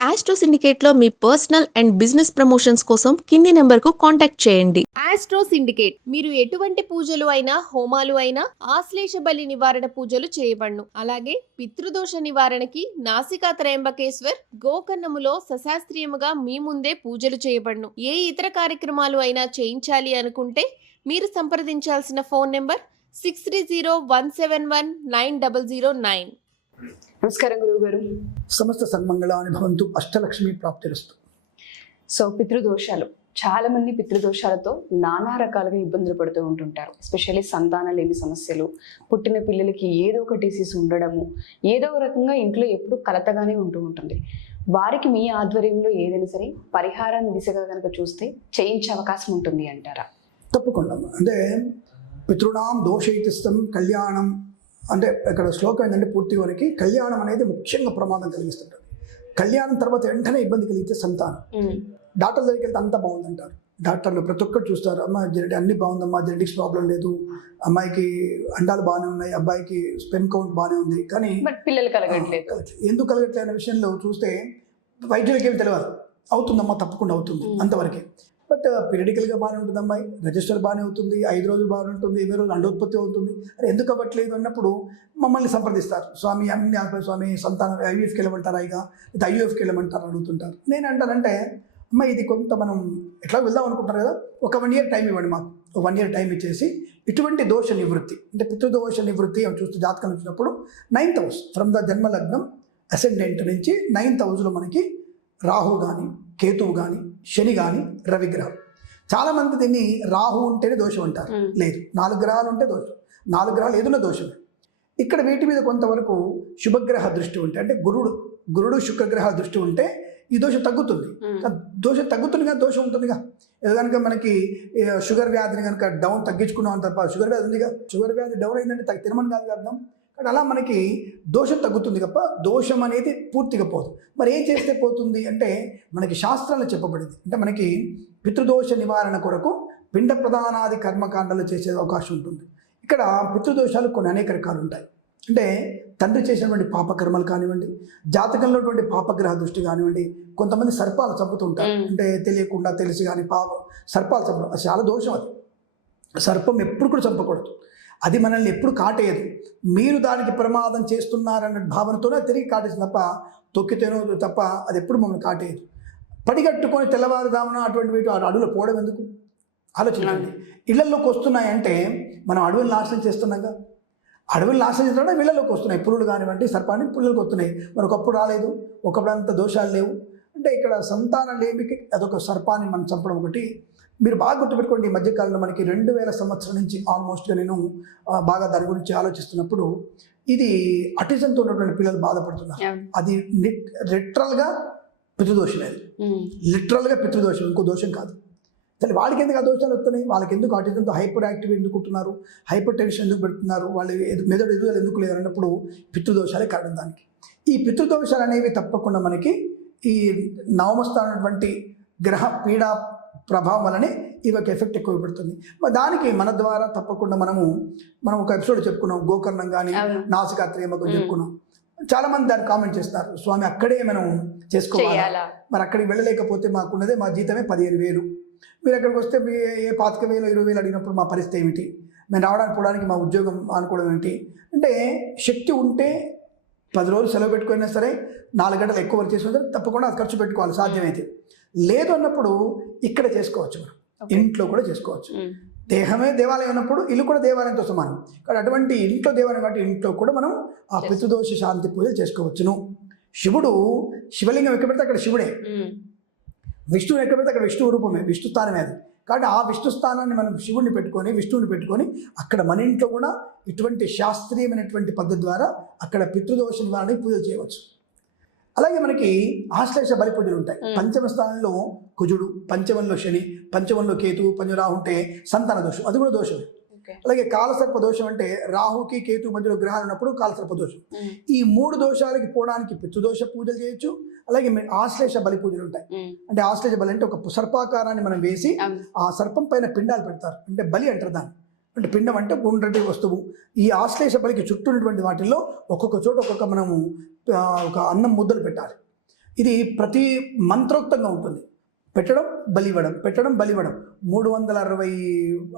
Astro సిండికేట్లో మీ personal and business promotions కోసం కింది నెంబర్కు కాంటాక్ట్ చేయండి. ఆస్ట్రో సిండికేట్ మీరు ఎటువంటి పూజలు అయినా హోమాలు అయినా ఆశ్లేష బలి నివారణ పూజలు చేయబడును. అలాగే పితృదోష నివారణకి నాసికా త్రయంబకేశ్వర్ గోకర్ణములో సశాస్త్రీయముగా మీ ముందే పూజలు చేయబడును. ఏ ఇతర కార్యక్రమాలు అయినా చేయించాలి అనుకుంటే మీరు సంప్రదించాల్సిన phone number six three zero one seven one nine double zero nine నమస్కారం గురువు గారు. సమస్త సన్మంగళాన్ని భవంతు అష్టలక్ష్మి ప్రాప్తిరస్తు. సో పితృదోషాలు. చాలా మంది పితృదోషాలతో నానా రకాలుగా ఇబ్బందులు పడుతూ ఉంటుంటారు. ఎస్పెషల్లీ సంతానం లేని సమస్యలు పుట్టిన పిల్లలకి ఏదో ఒక డిసీజ్ ఉండడము ఏదో రకంగా ఇంట్లో ఎప్పుడు కలతగానే ఉంటూ ఉంటుంది. వారికి మీ ఆధ్వర్యంలో ఏదైనా సరే పరిహారాన్ని దిశగా కనుక చూస్తే చేయించే అవకాశం ఉంటుంది అంటారా? తప్పకుండా. అంటే పితృణాం దోషైతిస్తం కళ్యాణం అంటే ఇక్కడ శ్లోకం ఏంటంటే పూర్తి వరకు కళ్యాణం అనేది ముఖ్యంగా ప్రమాదం కలిగిస్తుంటుంది. కళ్యాణం తర్వాత వెంటనే ఇబ్బంది కలిగితే సంతానం. డాక్టర్ దగ్గరికి వెళ్తే అంత బాగుందంటారు. డాక్టర్లు ప్రతి ఒక్కరు చూస్తారు అమ్మ జెనెటి అన్ని బాగుందమ్మా జెనెటిక్స్ ప్రాబ్లం లేదు అమ్మాయికి అండాలు బాగానే ఉన్నాయి అబ్బాయికి స్పెమ్ కౌంట్ బాగానే ఉంది కానీ పిల్లలు కలగట్లేదు. ఎందుకు కలగట్లేదు అనే విషయంలో చూస్తే వైద్యులకి ఏమి తెలియదు అవుతుందమ్మా తప్పకుండా అవుతుంది. అంతవరకే. బట్ పీరియడికల్గా బాగానే ఉంటుంది అమ్మాయి. రిజిస్టర్ బాగానే అవుతుంది. ఐదు రోజులు బాగానే ఉంటుంది. ఇరవై రోజులు అండోత్పత్తి అవుతుంది. అరే ఎందుకు అవ్వట్లేదు అన్నప్పుడు మమ్మల్ని సంప్రదిస్తారు. స్వామి అన్ని ఆపే స్వామి సంతానం ఐవీఎఫ్కి వెళ్ళమంటారా ఇక? లేదా ఐయూఎఫ్కి వెళ్ళమంటారా అడుగుతుంటారు. నేను అంటానంటే అమ్మ ఇది కొంత మనం ఎట్లా వెళ్దాం అనుకుంటారు కదా? ఒక వన్ ఇయర్ టైం ఇవ్వండి మాకు. వన్ ఇయర్ టైం ఇచ్చేసి ఇటువంటి దోష నివృత్తి అంటే పితృదోష నివృత్తి అని చూస్తే జాతకం వచ్చినప్పుడు నైన్త్ హౌస్ ఫ్రమ్ ద జన్మ లగ్నం అసెండెంట్ నుంచి నైన్త్ హౌస్లో మనకి రాహు కానీ కేతువు కానీ శని కానీ రవిగ్రహం చాలామంది దీన్ని రాహు ఉంటేనే దోషం అంటారు. లేదు నాలుగు గ్రహాలు ఉంటే దోషం. నాలుగు గ్రహాలు ఏదున్న దోషమే. ఇక్కడ వీటి మీద కొంతవరకు శుభగ్రహ దృష్టి ఉంటే అంటే గురుడు గురుడు శుక్రగ్రహ దృష్టి ఉంటే ఈ దోషం తగ్గుతుంది. దోషం తగ్గుతుంది కదా దోషం ఉంటుందిగా? ఏదో కనుక మనకి షుగర్ వ్యాధిని కనుక డౌన్ తగ్గించుకున్నాం తప్ప షుగర్ వ్యాధి ఉందిగా? షుగర్ వ్యాధి డౌన్ అయిందంటే తగ్గ తినమని కాదు అర్థం. కానీ అలా మనకి దోషం తగ్గుతుంది తప్ప దోషం అనేది పూర్తిగా పోదు. మరి ఏం చేస్తే పోతుంది అంటే మనకి శాస్త్రాల్లో చెప్పబడింది. అంటే మనకి పితృదోష నివారణ కొరకు పిండ ప్రధానాది కర్మకాండాలు చేసే అవకాశం ఉంటుంది. ఇక్కడ పితృదోషాలు కొన్ని అనేక రకాలు ఉంటాయి. అంటే తండ్రి చేసినటువంటి పాపకర్మలు కానివ్వండి జాతకంలో ఉన్నటువంటి పాపగ్రహ దృష్టి కానివ్వండి కొంతమంది సర్పాలు చంపుతుంటారు. అంటే తెలియకుండా తెలిసి కానీ పాప సర్పాలు చంపడం. చాలా దోషం అది. సర్పం ఎప్పుడు కూడా చంపకూడదు. అది మనల్ని ఎప్పుడు కాటేయదు. మీరు దానికి ప్రమాదం చేస్తున్నారన్న భావనతోనే తిరిగి కాటేసి తప్ప తొక్కితేనో తప్ప అది ఎప్పుడు మమ్మల్ని కాటేయదు. పడిగట్టుకొని తెల్లవారుదామున అటువంటి వీటి అడవులు పోవడం ఎందుకు? ఆలోచించండి. ఇళ్ళలోకి వస్తున్నాయంటే మనం అడవులు నాశనం చేస్తున్నాగా? అడవులు నాశనం చేస్తున్నా వీళ్ళలోకి వస్తున్నాయి. పురుగులు కానివ్వండి సర్పాన్ని పుల్లలకు వస్తున్నాయి. మరి ఒకప్పుడు రాలేదు. ఒకప్పుడు అంత దోషాలు లేవు. అంటే ఇక్కడ సంతానం లేమికి అదొక సర్పాన్ని మనం చంపడం ఒకటి. మీరు బాగా గుర్తుపెట్టుకోండి ఈ మధ్యకాలంలో మనకి రెండు వేల సంవత్సరం నుంచి ఆల్మోస్ట్గా నేను బాగా దాని గురించి ఆలోచిస్తున్నప్పుడు ఇది అటిజంతో ఉన్నటువంటి పిల్లలు బాధపడుతున్నారు. అది లిటరల్గా పితృదోషం అది. లిటరల్గా పితృదోషం ఇంకో దోషం కాదు. సరే వాళ్ళకి ఎందుకు ఆ దోషాలు వస్తున్నాయి? వాళ్ళకి ఎందుకు ఆటిజంతో హైపర్ యాక్టివ్ ఎందుకు ఉంటున్నారు? హైపర్ టెన్షన్ ఎందుకు పెడుతున్నారు? వాళ్ళు మెదడు ఎదుగుదల ఎందుకు లేదు అన్నప్పుడు పితృదోషాలే కారణం దానికి. ఈ పితృదోషాలు అనేవి తప్పకుండా మనకి ఈ నవమస్థానటువంటి గ్రహ పీడ ప్రభావం వలనే ఇవి ఒక ఎఫెక్ట్ ఎక్కువ పెడుతుంది. మరి దానికి మన ద్వారా తప్పకుండా మనము మనం ఒక ఎపిసోడ్ చెప్పుకున్నాం గోకర్ణం కానీ. నాసికాత్రేయమకు. చెప్పుకున్నాం. చాలా మంది దాన్ని కామెంట్ చేస్తారు స్వామి అక్కడే మనం చేసుకోవాలి? మరి అక్కడికి వెళ్ళలేకపోతే మాకున్నదే మా జీతమే పదిహేను వేలు. మీరు అక్కడికి వస్తే మీ ఏ పాతిక వేలు ఇరవై వేలు అడిగినప్పుడు మా పరిస్థితి ఏమిటి? మేము రావడానికి పోవడానికి మా ఉద్యోగం అనుకోవడం ఏంటి అంటే శక్తి ఉంటే పది రోజులు సెలవు పెట్టుకున్నా సరే నాలుగు గంటలు ఎక్కువ వర్క్ చేసినా సరే తప్పకుండా అది ఖర్చు పెట్టుకోవాలి సాధ్యమైతే. లేదు అన్నప్పుడు ఇక్కడ చేసుకోవచ్చు మనం. ఇంట్లో కూడా చేసుకోవచ్చు. దేహమే దేవాలయం ఉన్నప్పుడు ఇల్లు కూడా దేవాలయంతో సమానం కానీ అటువంటి ఇంట్లో దేవాలయం కాబట్టి ఇంట్లో కూడా మనం ఆ. పితృదోష శాంతి పూజలు చేసుకోవచ్చును శివుడు శివలింగం ఎక్కడ పెడితే అక్కడ శివుడే. విష్ణువు ఎక్కడ పెడితే అక్కడ విష్ణు రూపమే విష్ణు స్థానమే అది కాబట్టి ఆ విష్ణు స్థానాన్ని మనం శివుడిని పెట్టుకొని విష్ణువుని పెట్టుకొని అక్కడ మన ఇంట్లో కూడా ఇటువంటి శాస్త్రీయమైనటువంటి పద్ధతి ద్వారా అక్కడ పితృదోష నివారణకి పూజలు చేయవచ్చు అలాగే మనకి ఆశ్లేష బలి పూజలు ఉంటాయి. పంచమ స్థానంలో కుజుడు పంచమంలో శని పంచమంలో కేతు పంచరాహు ఉంటే సంతాన దోషం అది కూడా దోషమే. అలాగే కాలసర్ప దోషం అంటే రాహుకి కేతు మధ్యలో గ్రహాలు ఉన్నప్పుడు కాలసర్ప దోషం. ఈ మూడు దోషాలకి పోవడానికి పితృదోష పూజలు చేయొచ్చు అలాగే ఆశ్లేష బలి పూజలు ఉంటాయి. అంటే ఆశ్లేష బలి అంటే ఒక సర్పాకారాన్ని మనం వేసి. ఆ సర్పం పైన పిండాలు పెడతారు అంటే బలి అంటారు దాన్ని అంటే పిండం అంటే గుండ్రటి వస్తువు ఈ ఆశ్లేష బలికి చుట్టూ ఉన్నటువంటి వాటిల్లో ఒక్కొక్క చోట ఒక్కొక్క మనము ఒక అన్నం ముద్దలు పెట్టాలి. ఇది ప్రతి మంత్రోక్తంగా ఉంటుంది. పెట్టడం బలివ్వడం పెట్టడం బలివ్వడం. మూడు వందల అరవై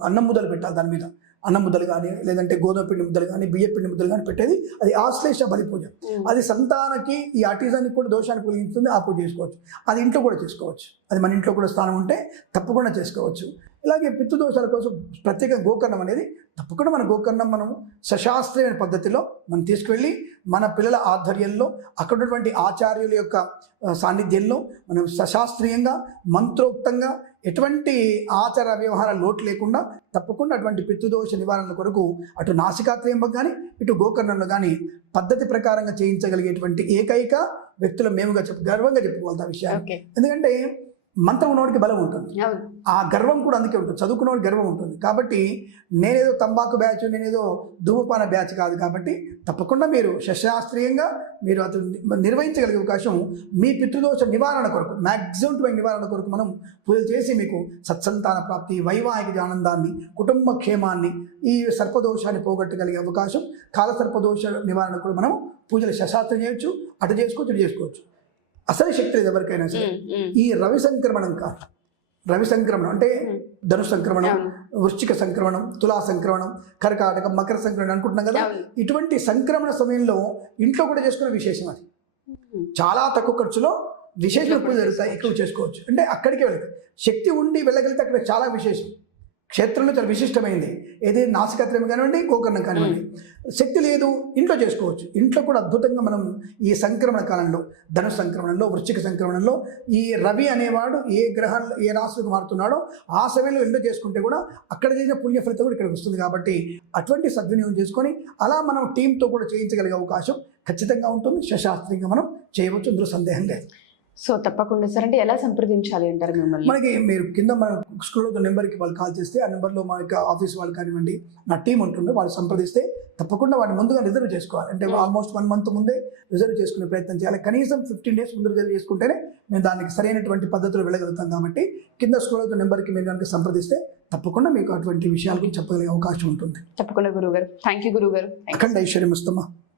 అన్నం ముద్దలు పెట్టాలి దాని మీద. అన్నం ముద్దలు కానీ లేదంటే గోధుమ పిండి ముద్దలు కానీ బియ్య పిండి ముద్దలు కానీ పెట్టేది అది ఆశ్లేష బలి పూజ అది సంతానకి ఈ ఆటిజానికి కూడా దోషాన్ని కలిగిస్తుంది ఆ పూజ చేసుకోవచ్చు. అది ఇంట్లో కూడా చేసుకోవచ్చు. అది మన ఇంట్లో కూడా స్థానం ఉంటే తప్పకుండా చేసుకోవచ్చు. ఇలాగే పితృ దోషాల కోసం ప్రత్యేక గోకర్ణం అనేది తప్పకుండా మన గోకర్ణం మనం సశాస్త్రీయమైన పద్ధతిలో మనం తీసుకువెళ్ళి మన పిల్లల ఆధ్వర్యంలో అక్కడ ఉన్నటువంటి ఆచార్యుల యొక్క సాన్నిధ్యంలో మనం సశాస్త్రీయంగా మంత్రోక్తంగా ఎటువంటి ఆచార వ్యవహార లోటు లేకుండా తప్పకుండా అటువంటి పితృదోష నివారణ కొరకు అటు నాసికాత్రయంబకు కానీ ఇటు గోకర్ణంలో కానీ పద్ధతి ప్రకారంగా చేయించగలిగేటువంటి ఏకైక వ్యక్తులు మేముగా చెప్పు గర్వంగా చెప్పుకోవాలి ఆ విషయాన్ని. ఎందుకంటే మంత్రం ఉన్నవాడికి బలం ఉంటుంది. ఆ గర్వం కూడా అందుకే ఉంటుంది. చదువుకున్నవాడికి గర్వం ఉంటుంది. కాబట్టి నేనేదో తంబాకు బ్యాచ్ నేనేదో ధూమపాన బ్యాచ్ కాదు కాబట్టి తప్పకుండా మీరు శస్త్రీయంగా మీరు అతను నిర్వహించగలిగే అవకాశం మీ పితృదోష నివారణ కొరకు మ్యాక్సిమం టు నివారణ కొరకు మనం పూజలు చేసి మీకు సత్సంతాన ప్రాప్తి వైవాహిక ఆనందాన్ని కుటుంబ క్షేమాన్ని ఈ సర్పదోషాన్ని పోగొట్టగలిగే అవకాశం కాల సర్పదోష నివారణ కూడా మనం పూజలు శశాస్త్రం చేయొచ్చు అటు చేసుకోవచ్చు ఇటు చేసుకోవచ్చు. అసలు శక్తి లేదు ఎవరికైనా సరే. ఈ రవి సంక్రమణం కాదు. రవి సంక్రమణం అంటే ధను సంక్రమణం. వృశ్చిక సంక్రమణం తులా సంక్రమణం కర్కాటకం మకర సంక్రమణం అనుకుంటున్నాం కదా. ఇటువంటి సంక్రమణ సమయంలో ఇంట్లో కూడా చేసుకునే విశేషం అది. చాలా తక్కువ ఖర్చులో విశేషమైన పూజలు జరుగుతాయి? ఎక్కువ చేసుకోవచ్చు. అంటే అక్కడికి వెళ్ళదు. శక్తి ఉండి వెళ్ళగలిగితే అక్కడ చాలా విశేషం. క్షేత్రంలో చాలా విశిష్టమైంది. ఏది నాసికత్రం కానివ్వండి గోకర్ణం కానివ్వండి. శక్తి లేదు ఇంట్లో చేసుకోవచ్చు. ఇంట్లో కూడా అద్భుతంగా మనం ఈ సంక్రమణ కాలంలో ధను సంక్రమణంలో వృశ్చిక సంక్రమణంలో ఈ రవి అనేవాడు ఏ గ్రహంలో ఏ రాశికి మారుతున్నాడో ఆ సమయంలో ఇంట్లో చేసుకుంటే కూడా అక్కడ చేసిన పుణ్య ఫలితం కూడా ఇక్కడికి వస్తుంది. కాబట్టి అటువంటి సద్వినియోగం చేసుకొని అలా మనం టీంతో కూడా చేయించగలిగే అవకాశం ఖచ్చితంగా ఉంటుంది. శశాస్త్రీయంగా మనం చేయవచ్చు. ఇందులో సందేహం లేదు. సో తప్పకుండా సార్. అంటే ఎలా సంప్రదించాలి అంటారు మిమ్మల్ని? మనకి మీరు కింద మన స్కూల్లో నెంబర్కి వాళ్ళు కాల్ చేస్తే ఆ నెంబర్లో మన యొక్క ఆఫీస్ వాళ్ళు కానివ్వండి నా టీం ఉంటుంది వాళ్ళు సంప్రదిస్తే తప్పకుండా వాడిని ముందుగా రిజర్వ్ చేసుకోవాలి. అంటే ఆల్మోస్ట్ వన్ మంత్ ముందే రిజర్వ్ చేసుకునే ప్రయత్నం చేయాలి. కనీసం ఫిఫ్టీన్ డేస్ ముందు రిజర్వ్ చేసుకుంటేనే మేము దానికి సరైనటువంటి పద్ధతిలో వెళ్ళగలుగుతాం కాబట్టి కింద స్కూల్లో నెంబర్కి మీరు కనుక సంప్రదిస్తే తప్పకుండా మీకు అటువంటి విషయాలకి చెప్పగలిగే అవకాశం ఉంటుంది. తప్పకుండా గురువు గారు థ్యాంక్ యూ గురువు గారు అఖండ ఐశ్వర్యం ఇస్తామా